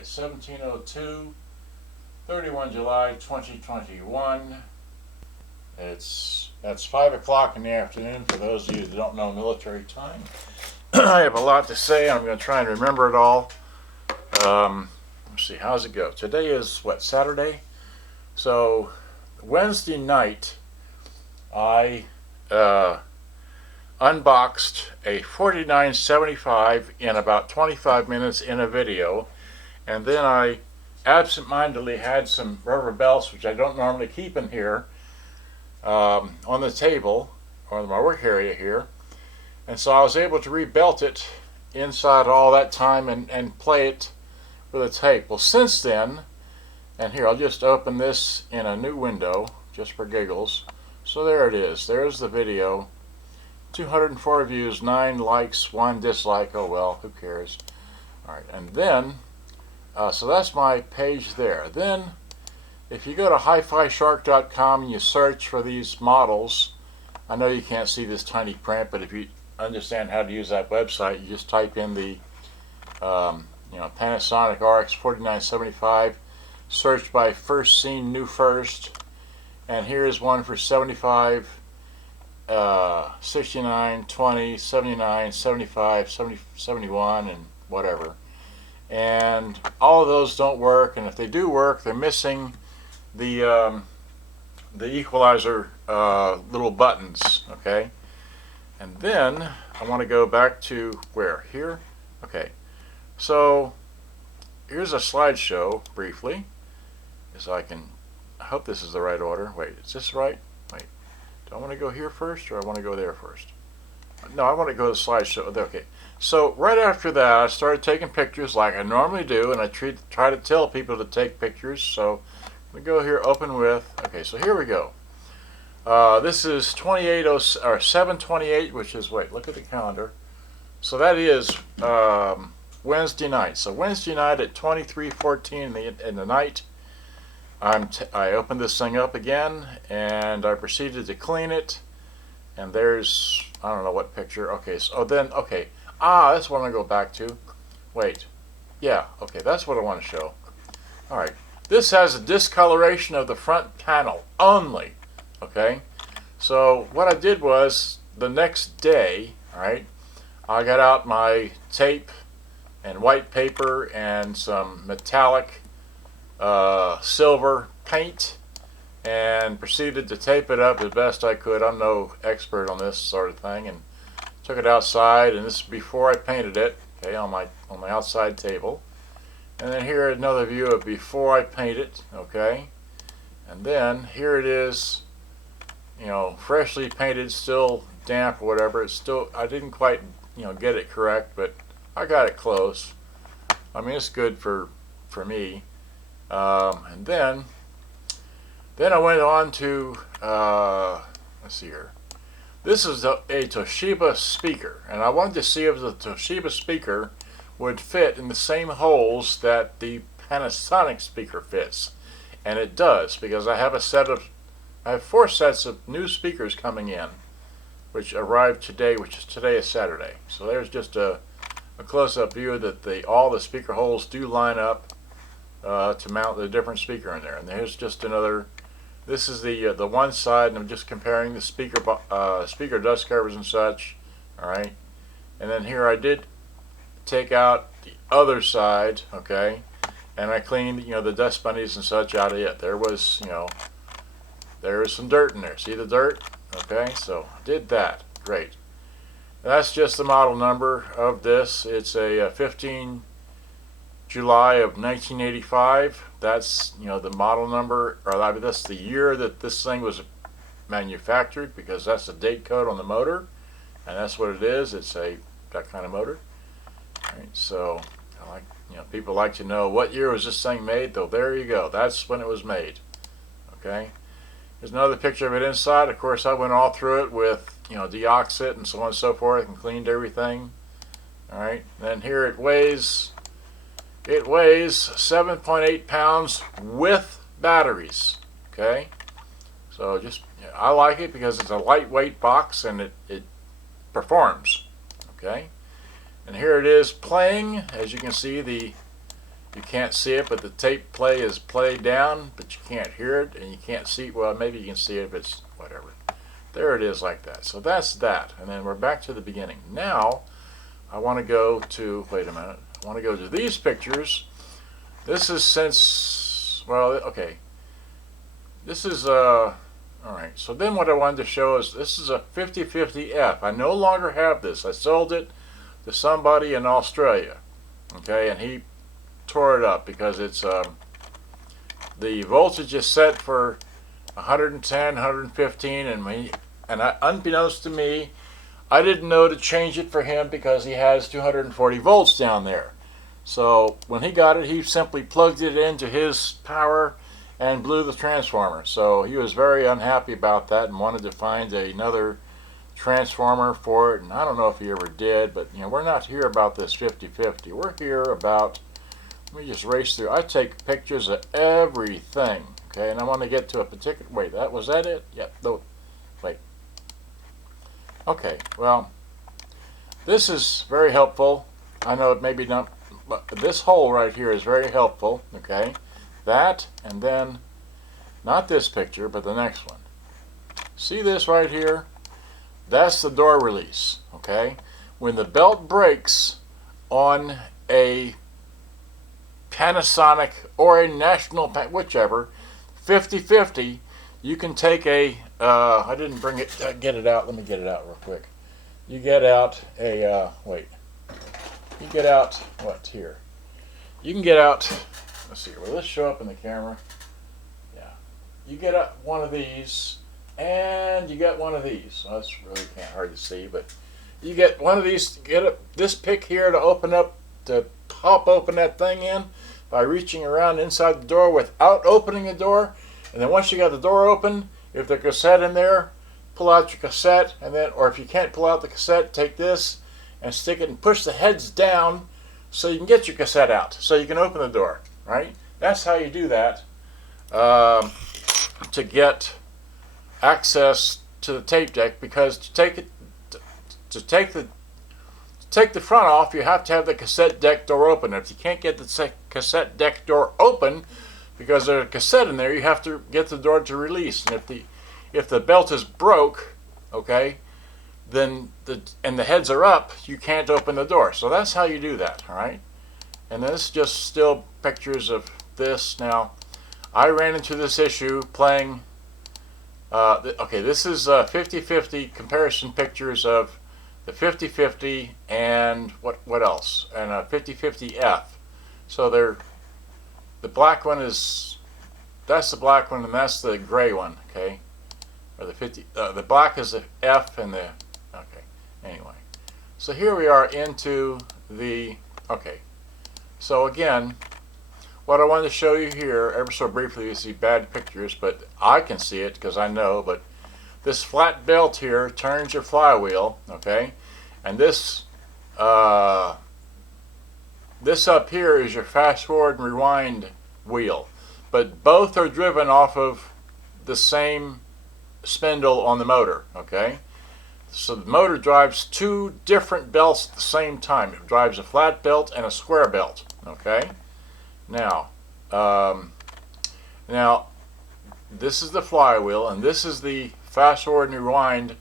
it's 17:02, 31 July 2021. That's 5 o'clock in the afternoon for those of you that don't know military time. I have a lot to say. I'm going to try and remember it all. Let's see, how's it go? Today is what, Saturday? So Wednesday night I unboxed a 4975 in about 25 minutes in a video, and then I absentmindedly had some rubber belts, which I don't normally keep in here, on the table or my work area here, and so I was able to rebelt it inside all that time and play it with a tape. Well, since then, and here I'll just open this in a new window just for giggles. So there it is. There's the video. 204 views, 9 likes, 1 dislike. Oh well, who cares? Alright, and then so that's my page there. Then if you go to HiFiShark.com and you search for these models, I know you can't see this tiny print, but if you understand how to use that website, you just type in the Panasonic RX-4975, search by first seen new first, and here's one for 75, 69, 20, 79, 75, 70, 71, and whatever. And all of those don't work, and if they do work, they're missing the equalizer little buttons, okay? And then I want to go back to where? Here? Okay. So here's a slideshow briefly, so I hope this is the right order. Wait, is this right? Wait, do I want to go here first, or I want to go there first? No, I want to go to the slideshow. Okay. So right after that, I started taking pictures like I normally do, and I try to tell people to take pictures. So we go here, open with. Okay, so here we go. This is 7/28, which is, wait, look at the calendar. So that is Wednesday night. So Wednesday night at 23:14 in the night, I opened this thing up again, and I proceeded to clean it. And there's, I don't know what picture. Okay, so okay. That's what I want to go back to. Wait. Yeah, okay, that's what I want to show. Alright. This has a discoloration of the front panel only. Okay? So what I did was, the next day, alright, I got out my tape and white paper and some metallic silver paint, and proceeded to tape it up as best I could. I'm no expert on this sort of thing, and took it outside, and this is before I painted it, okay, on my outside table. And then here another view of before I paint it, okay. And then here it is, freshly painted, still damp or whatever. It's still, I didn't quite, get it correct, but I got it close. I mean, it's good for me. And then I went on to, let's see here. This is a Toshiba speaker, and I wanted to see if the Toshiba speaker would fit in the same holes that the Panasonic speaker fits. And it does, because I have 4 sets of new speakers coming in, which arrived today, today is Saturday. So there's just a close-up view that all the speaker holes do line up to mount the different speaker in there. And there's just another. This is the one side, and I'm just comparing the speaker dust covers and such. All right, and then here I did take out the other side, okay, and I cleaned the dust bunnies and such out of it. There was there was some dirt in there. See the dirt? Okay, so I did that. Great. That's just the model number of this. It's a 15 July of 1985. That's the model number, or that's the year that this thing was manufactured, because that's the date code on the motor, and that's what it is. It's that kind of motor. All right, so people like to know what year was this thing made. Though there you go. That's when it was made. Okay. There's another picture of it inside. Of course, I went all through it with deoxit and so on and so forth, and cleaned everything. All right. Then here it weighs. It weighs 7.8 pounds with batteries. Okay, so I like it because it's a lightweight box, and it performs. Okay, and here it is playing. As you can see, the You can't see it, but the tape play is played down, but you can't hear it, and you can't see, well, maybe you can see it if it's whatever. There it is like that. So that's that. And then we're back to the beginning. Now, I want to go to, wait a minute, I want to go to these pictures. This is since, well, okay. This is, all right. So then what I wanted to show is, this is a 5050F. I no longer have this. I sold it to somebody in Australia. Okay, and he tore it up because it's, the voltage is set for 110, 115, and unbeknownst to me, I didn't know to change it for him because he has 240 volts down there. So when he got it, he simply plugged it into his power and blew the transformer. So he was very unhappy about that and wanted to find another transformer for it. And I don't know if he ever did, but you know, we're not here about this 5050. We're here about, let me just race through. I take pictures of everything. Okay, and I want to get to a particular, wait, was that it? Yep, no, wait. Okay, well, this is very helpful. I know it may be not, but this hole right here is very helpful, okay? That, and then, not this picture, but the next one. See this right here? That's the door release, okay? When the belt breaks on a Panasonic or a National, whichever, 5050, you can take a, I didn't bring it, get it out, let me get it out real quick. You get out a, wait, you get out, what, here? You can get out, let's see, will this show up in the camera? Yeah. You get out one of these, and you get one of these. Well, that's really hard to see, but you get one of these, get this pick here to open up, to pop open that thing in by reaching around inside the door without opening the door. And then once you got the door open, if there's a cassette in there, pull out your cassette, and then, or if you can't pull out the cassette, take this and stick it and push the heads down so you can get your cassette out, so you can open the door, right? That's how you do that to get access to the tape deck, because to take the front off, you have to have the cassette deck door open. If you can't get the cassette deck door open because there's a cassette in there, you have to get the door to release. And if the belt is broke, okay, then the heads are up, you can't open the door. So that's how you do that, all right? And this is just still pictures of this. Now, I ran into this issue playing, okay, this is 5050 comparison pictures of the 5050 and what else? And a 5050F. So the black one is, that's the black one, and that's the gray one, okay? Or the black is the F and the, okay, anyway. So here we are into the, okay. So again, what I wanted to show you here, ever so briefly, you see bad pictures, but I can see it because I know, but this flat belt here turns your flywheel, okay? And this this up here is your fast forward and rewind wheel. But both are driven off of the same spindle on the motor, okay? So the motor drives two different belts at the same time. It drives a flat belt and a square belt, okay? Now, this is the flywheel, and this is the fast forward and rewind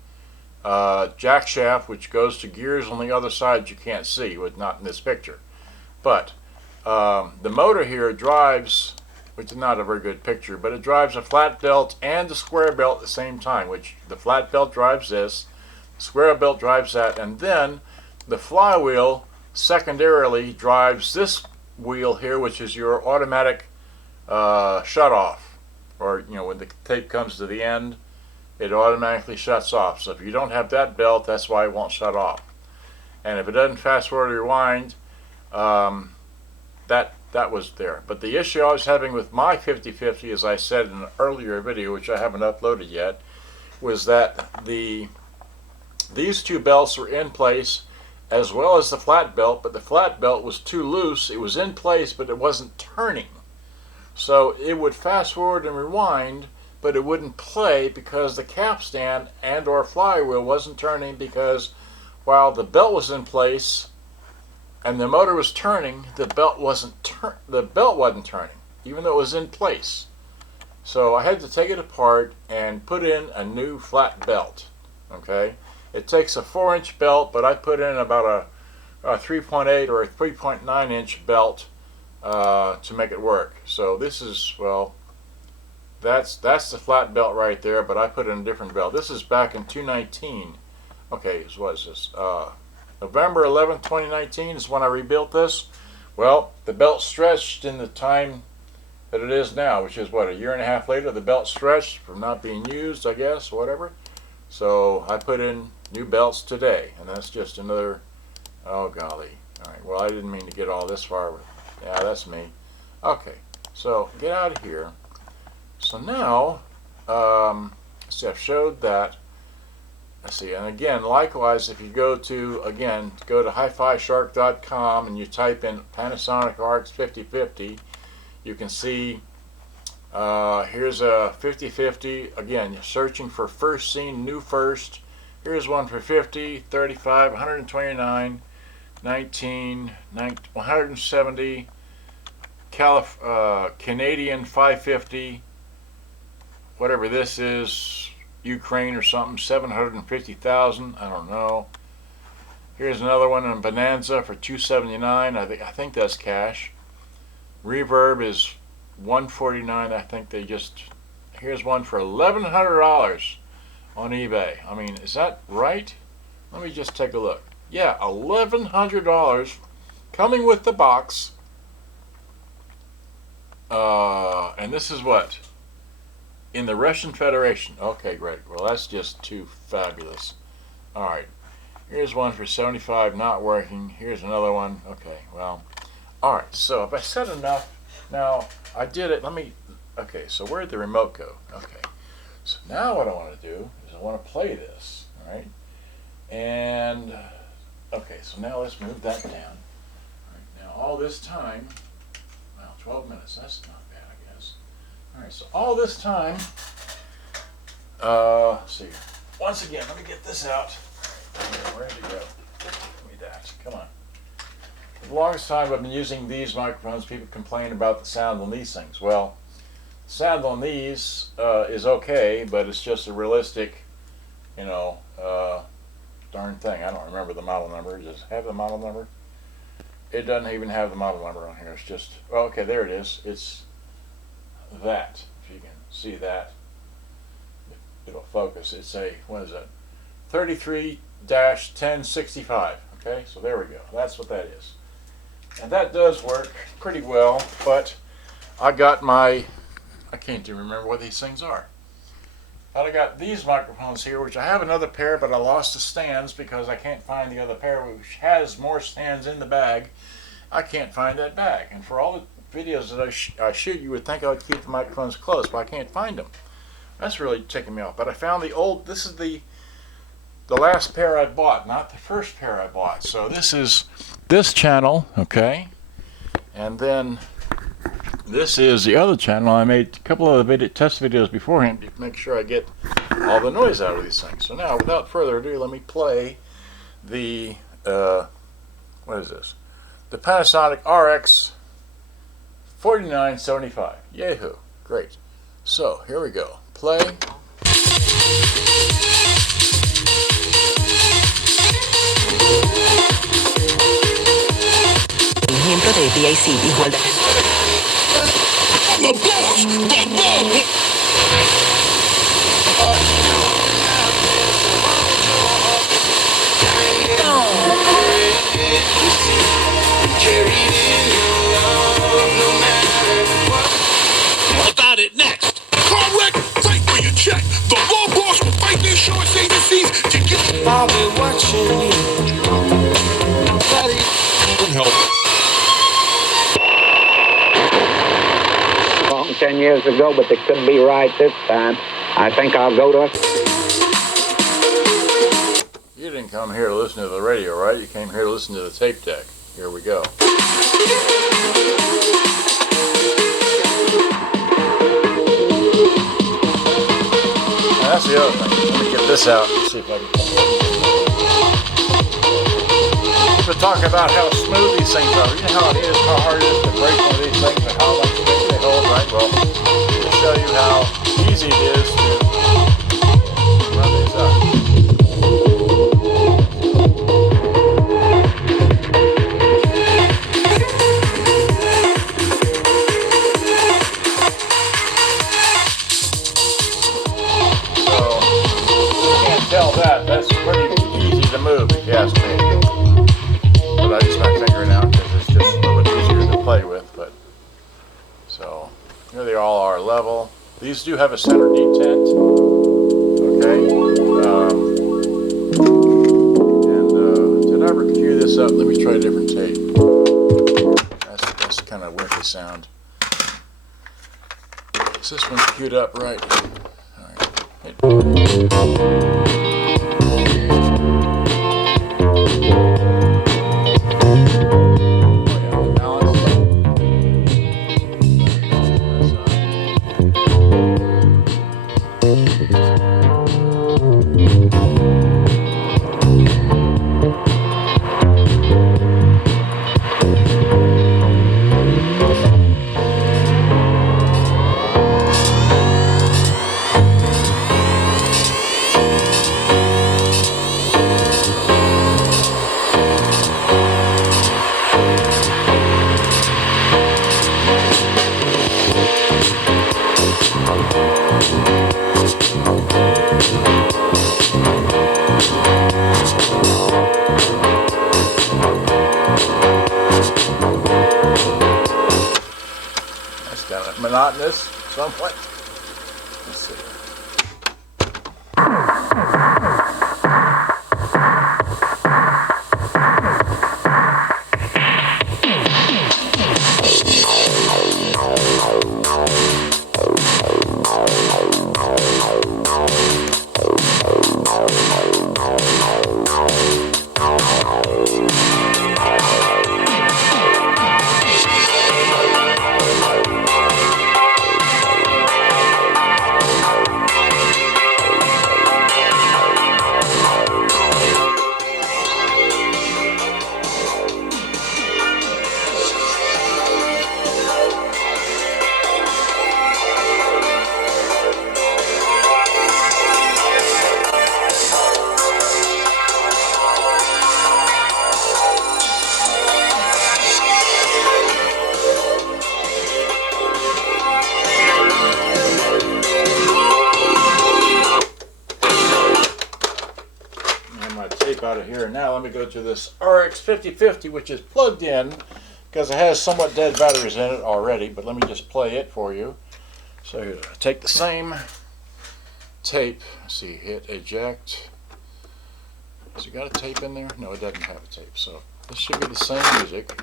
jack shaft, which goes to gears on the other side you can't see, with not in this picture. But the motor here drives, which is not a very good picture, but it drives a flat belt and a square belt at the same time, which the flat belt drives this, the square belt drives that, and then the flywheel secondarily drives this wheel here, which is your automatic shut off, or you know, when the tape comes to the end, it automatically shuts off. So if you don't have that belt, that's why it won't shut off. And if it doesn't fast forward or rewind, that was there. But the issue I was having with my 5050, as I said in an earlier video, which I haven't uploaded yet, was that these two belts were in place, as well as the flat belt, but the flat belt was too loose. It was in place, but it wasn't turning. So it would fast forward and rewind, but it wouldn't play because the capstan and or flywheel wasn't turning, because while the belt was in place, and the motor was turning, the belt wasn't turning, even though it was in place. So I had to take it apart and put in a new flat belt. Okay, it takes a 4-inch belt, but I put in about a 3.8 or a 3.9 inch belt to make it work. So this is, well, that's the flat belt right there, but I put in a different belt. This is back in 2019. Okay, so what is this? November 11th, 2019 is when I rebuilt this. Well, the belt stretched in the time that it is now, which is what, a year and a half later. The belt stretched from not being used, I guess, whatever. So I put in new belts today, and that's just another, oh golly. All right, well, I didn't mean to get all this far. Yeah, that's me. Okay, so get out of here. So now, see, I've showed that. Let's see, and again, likewise, if you go to hi-fi-shark.com and you type in Panasonic RX-5050, you can see here's a 5050. Again, you're searching for first scene, new first. Here's one for 50, 35, 129, 19, 170, Canadian 550, whatever this is, Ukraine or something, 750,000, I don't know. Here's another one in Bonanza for 279. I think that's cash. Reverb is 149. I think they just, here's one for $1,100 on eBay. I mean, is that right? Let me just take a look. Yeah, $1,100 coming with the box. And this is what? In the Russian Federation. Okay, great. Well, that's just too fabulous. All right. Here's one for 75, not working. Here's another one. Okay, well. All right, so if I said enough, now I did it. Okay, so where'd the remote go? Okay, so now what I want to do is I want to play this, all right? And, okay, so now let's move that down. All right, now all this time, well, 12 minutes, that's not bad, I guess. All right, so all this time, let's see, once again, let me get this out. Where did it go? Give me that, come on. For the longest time I've been using these microphones. People complain about the sound on these things. Well, the sound on these is okay, but it's just a realistic, darn thing. I don't remember the model number. Does it have the model number? It doesn't even have the model number on here. It's just, well, okay, there it is. It's that, if you can see that. It'll focus. It's a, what is it? 33-1065. Okay, so there we go. That's what that is. And that does work pretty well, but I got I can't even remember what these things are. I got these microphones here, which I have another pair, but I lost the stands because I can't find the other pair, which has more stands in the bag. I can't find that bag. And for all the videos that I shoot, you would think I would keep the microphones close, but I can't find them. That's really ticking me off. But I found the old, this is the last pair I bought, not the first pair I bought. So this is this channel, okay? And then this is the other channel. I made a couple of test videos beforehand to make sure I get all the noise out of these things. So now, without further ado, let me play the, what is this? The Panasonic RX-4975. Yahoo! Great. So, here we go. Play. Miembro de BIC igualdad. The boss! The boss! What about it next? Correct! Fight for your check! The law boss will fight the insurance agencies to get... I'll be watching you. Daddy, can help. 10 years ago, but they couldn't be right this time. I think I'll go to... You didn't come here to listen to the radio, right? You came here to listen to the tape deck. Here we go. Now, that's the other thing. Let me get this out and see if I can... to talk about how smooth these things are. You know how it is, how hard it is to break one of these things and how much they hold, right? Well, to show you how easy it is to run these up. Tell that's pretty easy to move if you ask me. But I just not figuring out because it's just a little bit easier to play with. But so here they all are level. These do have a center detent. Okay. Did I ever cue this up? Let me try a different tape. That's kind of wimpy sound. Is this one queued up right? All right. Monotonous somewhat. Let's see. Out of here. Now let me go to this RX-5050, which is plugged in because it has somewhat dead batteries in it already, but let me just play it for you. So take the same tape. Let's see, hit eject. Has it got a tape in there? No, it doesn't have a tape. So this should be the same music.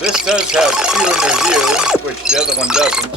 This does have cue and review, which the other one doesn't.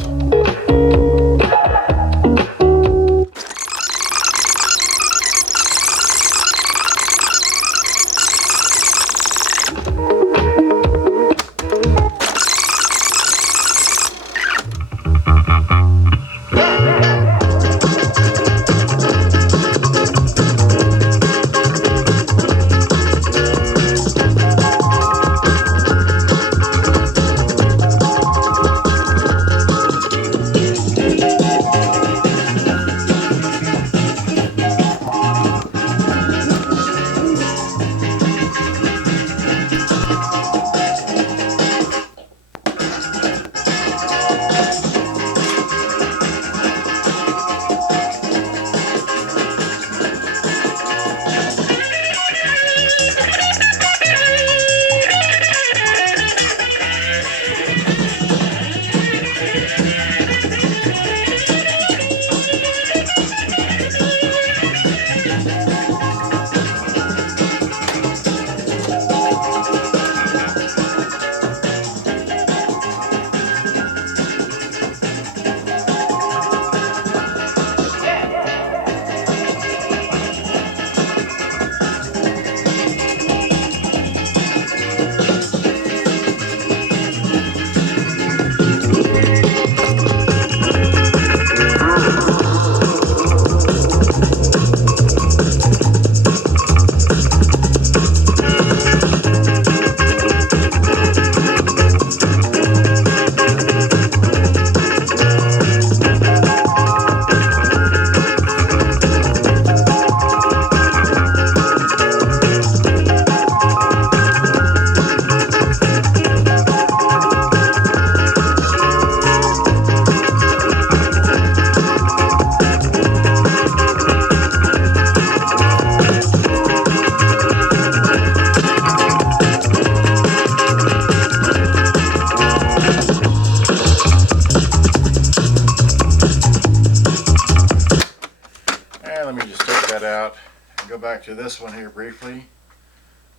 And let me just take that out and go back to this one here briefly.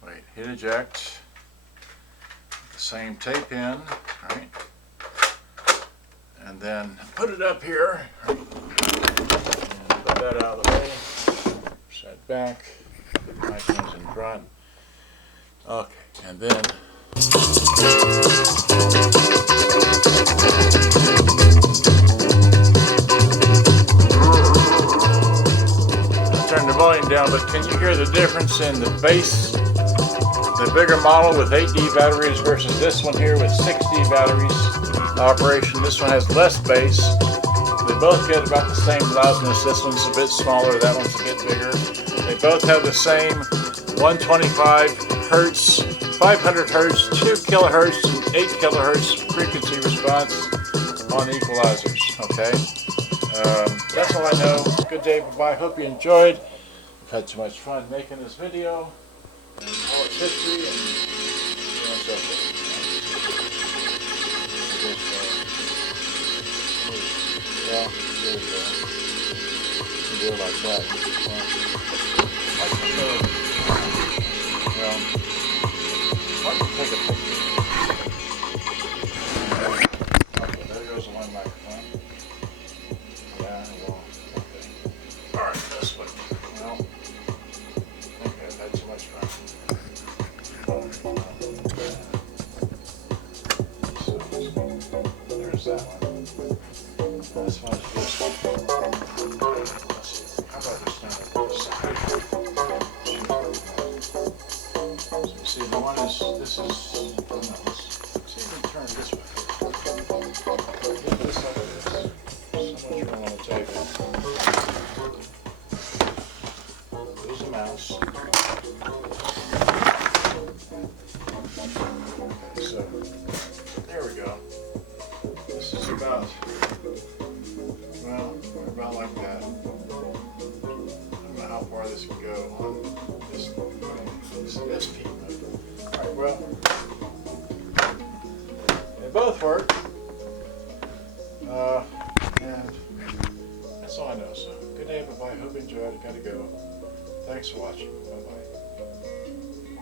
Wait, hit eject. The same tape in, right? And then put it up here. And put that out of the way. Set back. Mic comes in front. Okay, and then I'll turn the volume down, but can you hear the difference in the bass? The bigger model with 8D batteries versus this one here with 6D batteries operation. This one has less bass. They both get about the same loudness. This one's a bit smaller, that one's a bit bigger. They both have the same 125 hertz, 500 hertz, 2 kilohertz, and 8 kilohertz frequency response on the equalizers. Okay, that's all I know. Good day, bye-bye. Hope you enjoyed. I've had so much fun making this video. And all its history and so forth. Well, there we go. You do it like that. Well, why don't you take a picture? Okay, there goes the one microphone. Yeah, well, okay. Alright, this way. Well, okay, I've had so much fun. So, there's that one. This one's just, let's see, how about this one on this side? So you see, the one is, this is, oh no, let's see if we can turn this way. Get this like this. So much room on the table. There's a mouse. Okay, so there we go. This is about, well, about like that. I don't know how far this can go on this SP mode. Alright, well, they both work. And that's all I know. So good day, bye-bye. Hope you enjoyed it. Gotta go. Thanks for watching. Bye-bye.